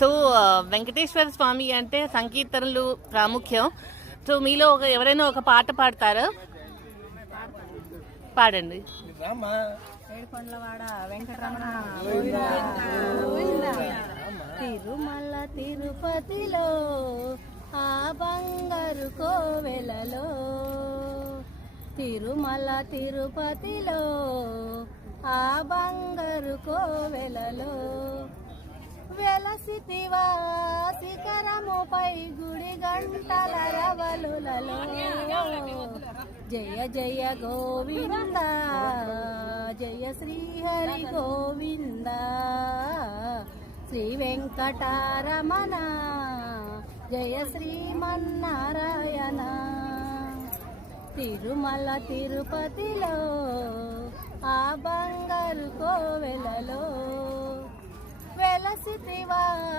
So Venkateswara స్వామి అంటే సంకీర్తనలు ప్రాముఖ్యం. సో మీలో ఎవరైనా ఒక పాట పాడతారా? పాడండి. ఏడుకొండలవాడ వెంకటరమణ తిరుమల తిరుపతిలో ఆ బంగారు కోవెలలో, తిరుమల తిరుపతిలో ఆ బంగారు కోవెలలో, వెలసితివా శిఖరముపై గుడి గంటల రవలులలో, జయ జయ గోవింద జయ శ్రీహరి గోవింద, శ్రీ వెంకటరమణ జయ శ్రీమన్నారాయణ. తిరుమల తిరుపతిలో ఆ బంగారు కోవెలలో వెలసితివా